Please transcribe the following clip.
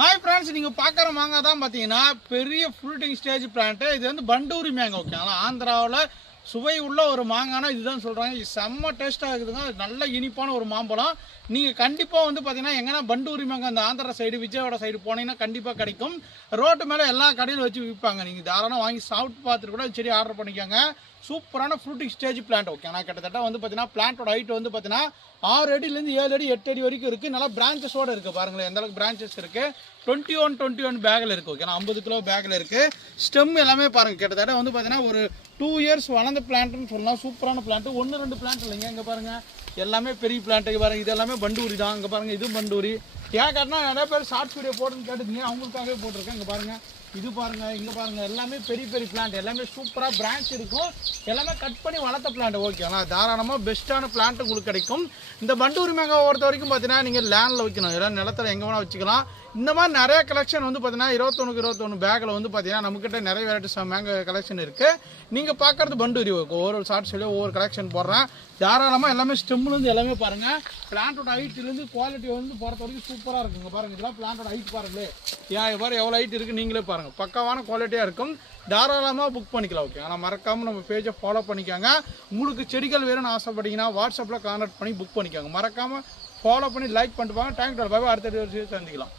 Hi friends, நீங்கள் பார்க்குற மாங்காய் தான் பார்த்தீங்கன்னா பெரிய ஃப்ரூட்டிங் ஸ்டேஜ் பிளான்ட்டு. இது வந்து பண்டூரி மேங்கா. ஓகே, ஆனால் ஆந்திராவில் சுவை உள்ள ஒரு மாங்கானா இதுதான் சொல்கிறாங்க. இது செம்ம டேஸ்ட்டாக இருக்குதுங்க. நல்ல இனிப்பான ஒரு மாம்பழம். நீங்கள் கண்டிப்பாக வந்து பார்த்தீங்கன்னா எங்கன்னா பண்டூரி மேங்கா அந்த ஆந்திரா சைடு விஜயவாடா சைடு போனீங்கன்னா கண்டிப்பாக கிடைக்கும். ரோட்டு மேலே எல்லா கடையிலும் வச்சு விற்பாங்க. நீங்கள் தாராளமாக வாங்கி சாப்பிட்டு பார்த்துட்டு கூட சரி ஆர்டர் பண்ணிக்கோங்க. சூப்பரான ஃப்ரூட்டிங் ஸ்டேஜ் பிளான்ட். ஓகே, ஆனால் கிட்டத்தட்ட வந்து பார்த்தீங்கன்னா பிளான்ட்டோட ஹைட் வந்து பார்த்தீங்கன்னா 6 அடியிலேருந்து 7 அடி 8 அடி வரைக்கும் இருக்குது. நல்லா பிரான்ச்சஸோடு இருக்குது. பாருங்களேன் எந்த அளவுக்கு பிரான்ச்சஸ் இருக்குது. 21 பேக்கில் இருக்குது. ஓகே, 50 கிலோ பேக்கில் இருக்குது. ஸ்டெம் எல்லாமே பாருங்கள். கிட்டத்தட்ட வந்து பார்த்தீங்கன்னா ஒரு 2 இயர்ஸ் வளர்ந்த பிளான்ட்னு சொல்லலாம். சூப்பரான பிளான்ட். 1-2 பிளான்ட் இல்லைங்க. இங்கே பாருங்கள் எல்லாமே பெரிய பிளான்ட்டு பாருங்கள். இது எல்லாமே பண்டூரி தான். இங்கே பாருங்கள் இதுவும் பண்டூரி. ஏன் கேட்டால் நிறைய பேர் ஷார்ட்ஸ் வீடியோ போட்டுன்னு கேட்டுருந்தீங்க, அவங்களுக்காகவே போட்டிருக்கேன். இங்கே பாருங்கள் இது பாருங்கள், இங்கே பாருங்கள் எல்லாமே பெரிய பெரிய பிளான்ட். எல்லாமே சூப்பராக பிரான்ச் இருக்கும். எல்லாமே கட் பண்ணி வளர்த்த பிளான்ட். ஓகே, ஆனால் தாராளமாக பெஸ்ட்டான பிளான்ட் உங்களுக்கு கிடைக்கும். இந்த பண்டூரி மேங்காவை பொறுத்த வரைக்கும் பார்த்தீங்கன்னா நீங்கள் லேண்டில் வைக்கணும். எல்லாம் நிலத்தில் எங்கே வேணால் வச்சுக்கலாம். இந்த மாதிரி நிறைய கலெக்ஷன் வந்து பார்த்தீங்கன்னா 21 பேக்கில் வந்து பார்த்தீங்கன்னா நம்மக்கிட்ட நிறைய வெரைட்டிஸ் மேங்கோ கலெக்ஷன் இருக்குது. நீங்கள் பார்க்குறது பண்டூரி. ஒவ்வொரு ஷார்ட்ஸ்லேயும் ஒவ்வொரு கலெக்ஷன் போடுறேன். தாராளமாக எல்லாமே ஸ்டெம்லேருந்து எல்லாமே பாருங்கள். பிளான்ட்டோட ஹைட்லேருந்து குவாலிட்டி வந்து பொறுத்த வரைக்கும் சூப்பராக இருக்குங்க. பாருங்கள் இதெல்லாம் பிளான்ட்டோட ஹைட் பாருங்களேன். பாரு எவ்வளோ ஹைட் இருக்குது நீங்களே பாருங்கள். பக்காவான குவாலிட்டியாக இருக்கும். தாராளமாக புக் பண்ணிக்கலாம். ஓகே, ஆனால் மறக்காமல் நம்ம பேஜை ஃபாலோ பண்ணிக்கோங்க. உங்களுக்கு செடிகள் வேணும்னு ஆசைப்பட்டீங்கன்னா வாட்ஸ்அப்பில் கான்டாக்ட் பண்ணி புக் பண்ணிக்கோங்க. மறக்காமல் ஃபாலோ பண்ணி லைக் பண்ணிட்டு வாங்க. தேங்க்யூ. பாய். அடுத்த வீடியோ சந்திக்கலாம்.